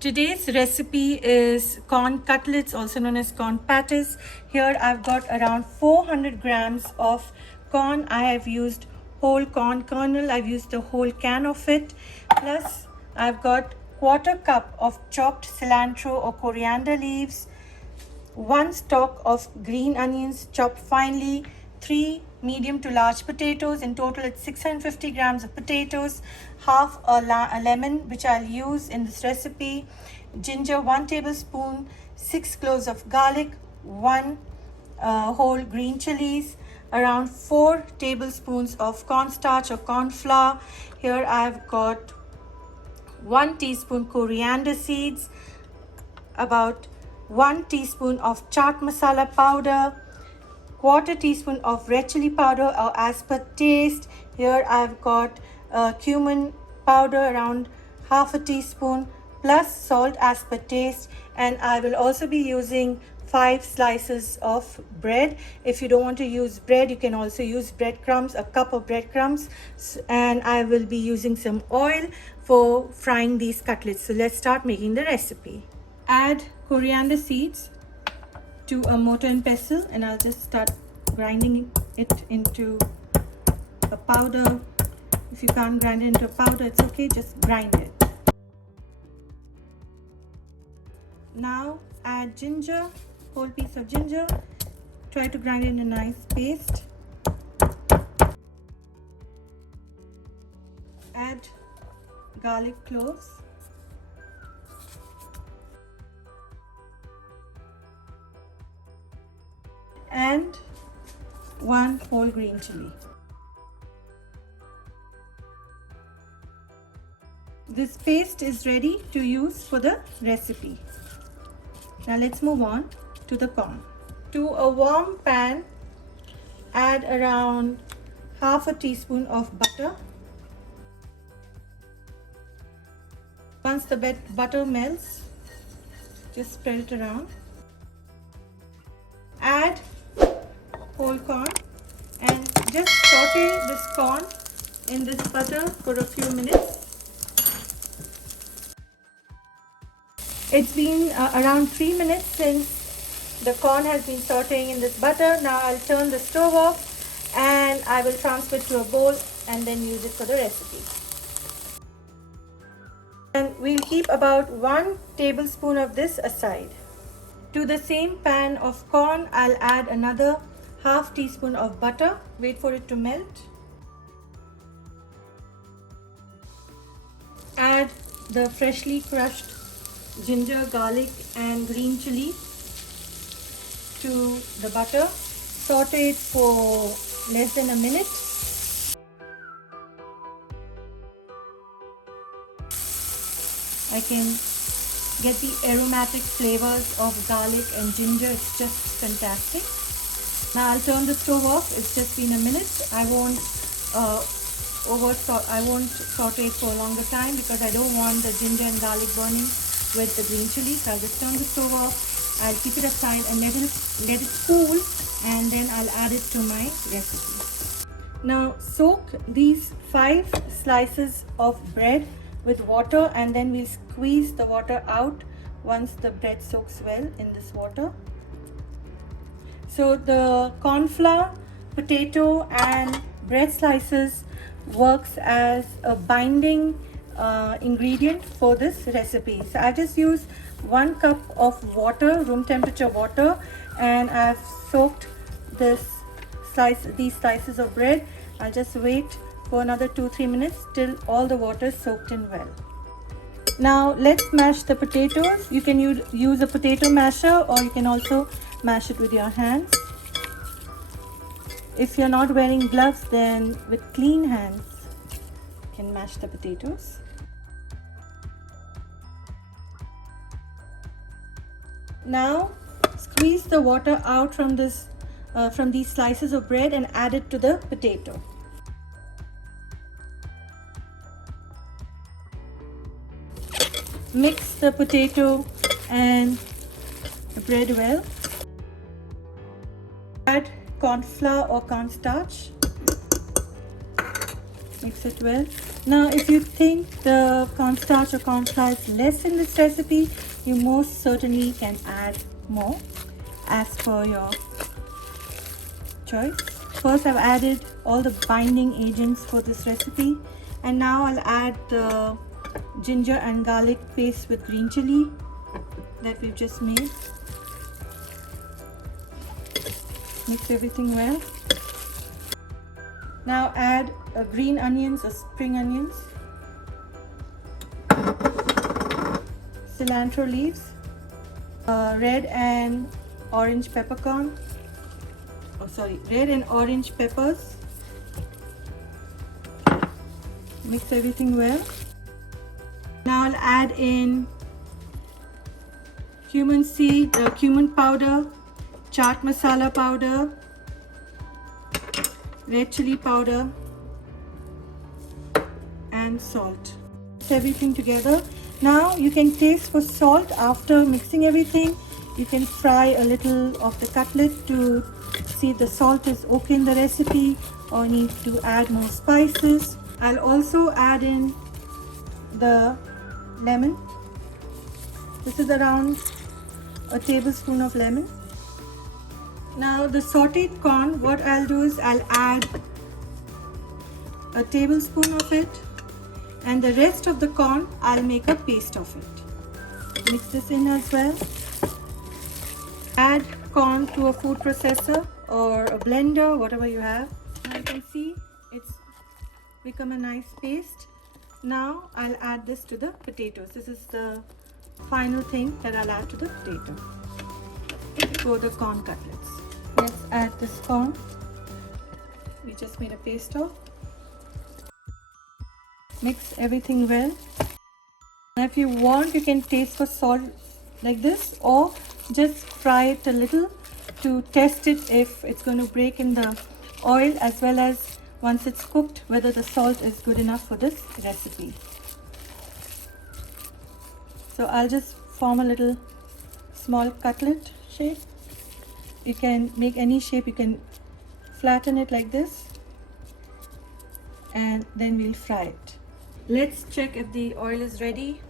Today's recipe is corn cutlets, also known as corn patties. Here I've got around 400 grams of corn. I have used whole corn kernel. I've used the whole can of it. Plus I've got quarter cup of chopped cilantro or coriander leaves, 1 stalk of green onions chopped finely, 3 medium to large potatoes. In total it's 650 grams of potatoes, half a lemon which I'll use in this recipe, ginger 1 tablespoon, 6 cloves of garlic, 1 whole green chilies, around 4 tablespoons of cornstarch or corn flour. Here I've got 1 teaspoon coriander seeds, about 1 teaspoon of chaat masala powder, quarter teaspoon of red chili powder or as per taste. Here I've got cumin powder around half a teaspoon, plus salt as per taste, and I will also be using 5 slices of bread. If you don't want to use bread, you can also use breadcrumbs, a cup of breadcrumbs, and I will be using some oil for frying these cutlets. So let's start making the recipe. Add coriander seeds to a mortar and pestle, and I'll just start grinding it into a powder. If you can't grind it into a powder, it's okay, just grind it. Now add ginger, whole piece of ginger. Try to grind it in a nice paste. Add garlic cloves. And 1 whole green chili. This paste is ready to use for the recipe. Now let's move on to the corn. To a warm pan, add around half a teaspoon of butter. Once the butter melts, just spread it around. Add whole corn and just saute this corn in this butter for a few minutes. It's been around 3 minutes since the corn has been sauteing in this butter. Now I'll turn the stove off and I will transfer it to a bowl and then use it for the recipe. And we'll keep about 1 tablespoon of this aside. To the same pan of corn, I'll add another half teaspoon of butter. Wait for it to melt. Add the freshly crushed ginger, garlic and green chili to the butter. Saute it for less than a minute. I can get the aromatic flavors of garlic and ginger. It's just fantastic. Now I'll turn the stove off. It's just been a minute. I won't saute it for a longer time because I don't want the ginger and garlic burning with the green chili. So I'll just turn the stove off. I'll keep it aside and let it cool, and then I'll add it to my recipe. Now soak these 5 slices of bread with water, and then we'll squeeze the water out once the bread soaks well in this water. So the corn flour, potato and bread slices works as a binding ingredient for this recipe. So I just used 1 cup of water, room temperature water, and I've soaked these slices of bread. I'll just wait for another 2-3 minutes till all the water is soaked in well. Now let's mash the potatoes. You can use a potato masher, or you can also mash it with your hands. If you're not wearing gloves, then with clean hands you can mash the potatoes. Now squeeze the water out from these slices of bread and add it to the potato. Mix the potato and the bread well. Add corn flour or cornstarch. Mix it well. Now if you think the cornstarch or corn flour is less in this recipe, you most certainly can add more as per your choice. First I've added all the binding agents for this recipe, and now I'll add the ginger and garlic paste with green chili that we've just made. Mix everything well. Now add green onions or spring onions, cilantro leaves, red and orange peppercorn, red and orange peppers. Mix everything well. Now I'll add in cumin powder, chaat masala powder, red chili powder and salt. Mix everything together. Now you can taste for salt. After mixing everything, you can fry a little of the cutlet to see if the salt is okay in the recipe or need to add more spices. I'll also add in the lemon. This is around a tablespoon of lemon. Now the sauteed corn, what I'll do is I'll add a tablespoon of it, and the rest of the corn I'll make a paste of it. Mix this in as well. Add corn to a food processor or a blender, whatever you have. Now you can see it's become a nice paste. Now I'll add this to the potatoes. This is the final thing that I'll add to the potato for the corn cutlets. Let's add this corn we just made a paste of. Mix everything well. Now if you want, you can taste for salt like this, or just fry it a little to test it if it's going to break in the oil, as well as once it's cooked whether the salt is good enough for this recipe. So I'll just form a little small cutlet shape. You can make any shape. You can flatten it like this, and then we'll fry it. Let's check if the oil is ready.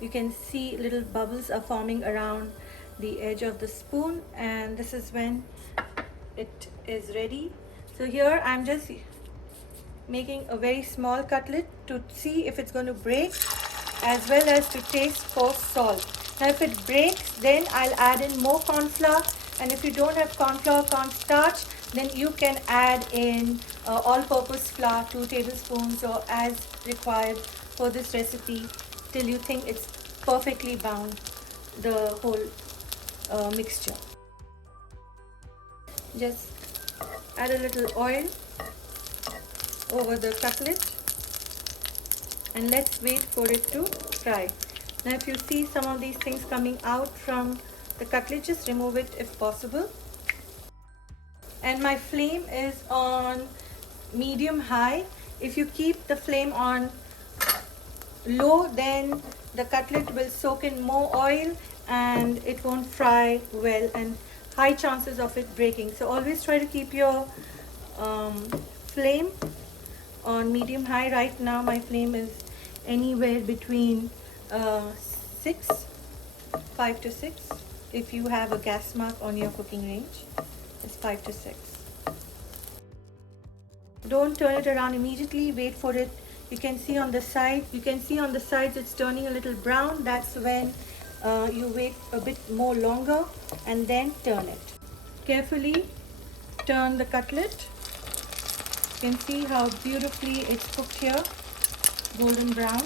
You can see little bubbles are forming around the edge of the spoon, and this is when it is ready. So here I'm just making a very small cutlet to see if it's going to break, as well as to taste for salt. Now if it breaks, then I'll add in more corn flour, and if you don't have corn flour, corn starch, then you can add in all-purpose flour, 2 tablespoons or as required for this recipe, till you think it's perfectly bound, the whole mixture. Just add a little oil over the cutlet, and let's wait for it to fry. Now if you see some of these things coming out from the cutlet, just remove it if possible. And my flame is on medium high. If you keep the flame on low, then the cutlet will soak in more oil and it won't fry well, and high chances of it breaking. So always try to keep your flame on medium high. Right now my flame is anywhere between 5 to 6. If you have a gas mark on your cooking range, it's 5 to 6. Don't turn it around immediately. Wait for it. You can see on the side. You can see on the sides it's turning a little brown. That's when you wait a bit more longer and then turn it. Carefully turn the cutlet. You can see how beautifully it's cooked here, golden brown.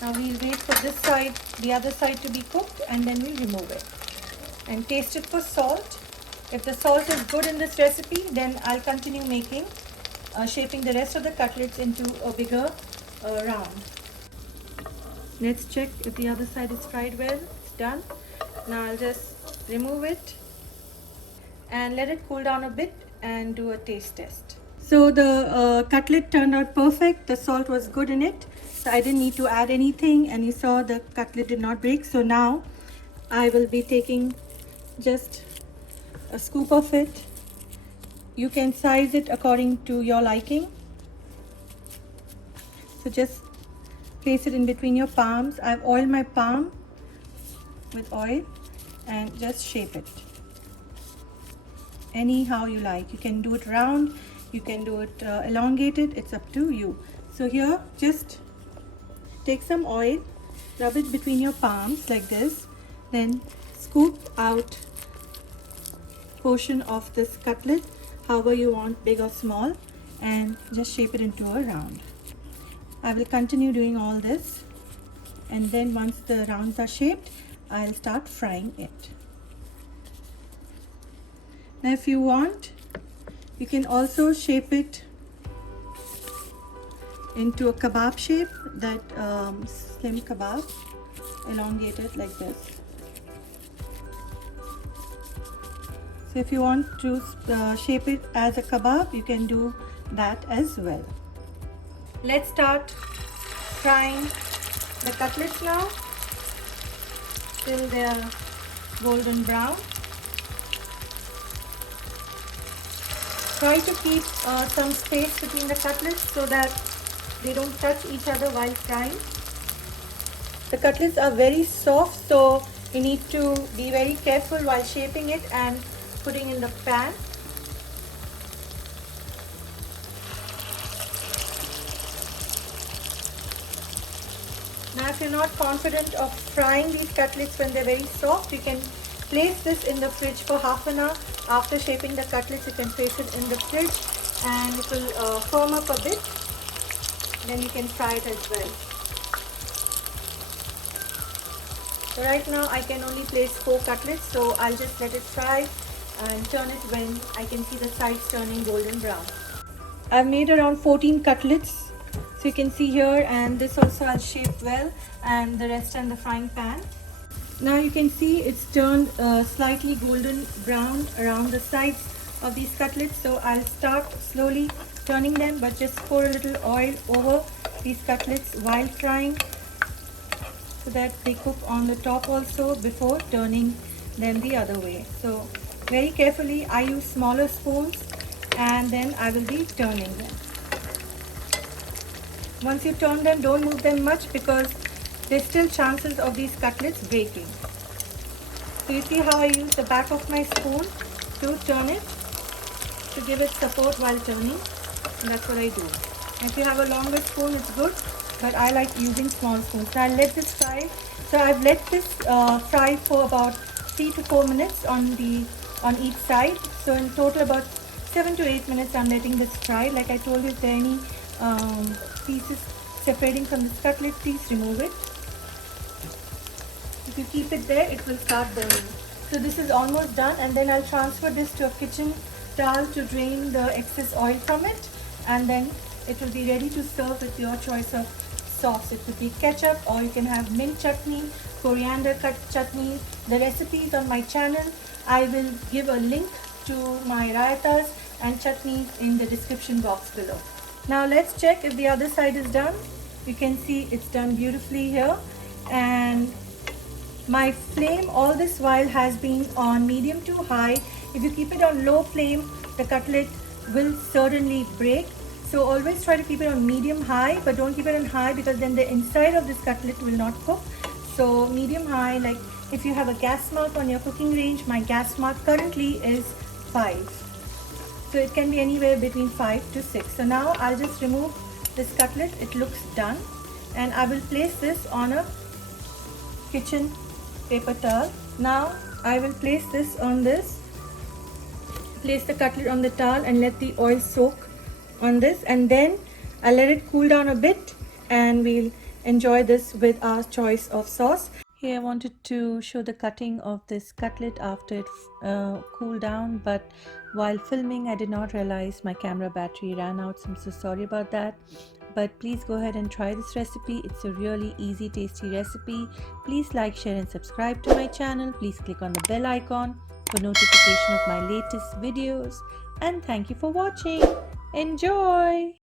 Now we'll wait for this side, the other side to be cooked, and then we'll remove it and taste it for salt. If the salt is good in this recipe, then I'll continue making, shaping the rest of the cutlets into a bigger round. Let's check if the other side is fried well. It's done. Now I'll just remove it and let it cool down a bit and do a taste test. So the cutlet turned out perfect. The salt was good in it. So I didn't need to add anything, and you saw the cutlet did not break. So now I will be taking just a scoop of it. You can size it according to your liking. So just place it in between your palms. I've oiled my palm with oil and just shape it anyhow you like. You can do it round, you can do it elongated, it's up to you. So here, just take some oil, rub it between your palms like this, then scoop out portion of this cutlet however you want, big or small, and just shape it into a round. I will continue doing all this, and then once the rounds are shaped, I'll start frying it. Now if you want, you can also shape it into a kebab shape, that slim kebab, elongated like this. So if you want to shape it as a kebab, you can do that as well. Let's start frying the cutlets now till they are golden brown. Try to keep some space between the cutlets so that they don't touch each other while frying. The cutlets are very soft, so you need to be very careful while shaping it and putting in the pan. Now if you're not confident of frying these cutlets when they're very soft, you can place this in the fridge for half an hour. After shaping the cutlets, you can place it in the fridge and it will firm up a bit. Then you can fry it as well. So right now I can only place 4 cutlets, so I'll just let it fry and turn it when I can see the sides turning golden brown. I've made around 14 cutlets, so you can see here, and this also I'll shape well, and the rest in the frying pan. Now you can see it's turned slightly golden brown around the sides of these cutlets, so I'll start slowly turning them, but just pour a little oil over these cutlets while frying so that they cook on the top also before turning them the other way. So very carefully I use smaller spoons and then I will be turning them. Once you turn them, don't move them much because there's still chances of these cutlets breaking. So you see how I use the back of my spoon to turn it, to give it support while turning, and that's what I do. If you have a longer spoon, it's good, but I like using small spoons. Now I'll let this fry. So I've let this fry for about 3 to 4 minutes on each side. So in total about 7 to 8 minutes I'm letting this fry. Like I told you, if there are any pieces separating from this cutlet, please remove it. If you keep it there, it will start burning. So this is almost done, and then I'll transfer this to a kitchen towel to drain the excess oil from it, and then it will be ready to serve with your choice of sauce. It could be ketchup, or you can have mint chutney, coriander chutney. The recipe is on my channel. I will give a link to my raitas and chutneys in the description box below. Now let's check if the other side is done. You can see it's done beautifully here, and my flame all this while has been on medium to high. If you keep it on low flame, the cutlet will certainly break. So always try to keep it on medium high, but don't keep it on high because then the inside of this cutlet will not cook. So medium high, like if you have a gas mark on your cooking range, my gas mark currently is 5. So it can be anywhere between 5 to 6. So now I'll just remove this cutlet. It looks done, and I will place this on a kitchen paper towel. Now I will place this on this. Place the cutlet on the towel and let the oil soak on this, and then I'll let it cool down a bit and we'll enjoy this with our choice of sauce. Here I wanted to show the cutting of this cutlet after it cooled down, but while filming I did not realize my camera battery ran out, so I'm so sorry about that. But please go ahead and try this recipe. It's a really easy, tasty recipe. Please like, share and subscribe to my channel. Please click on the bell icon for notification of my latest videos, and thank you for watching. Enjoy!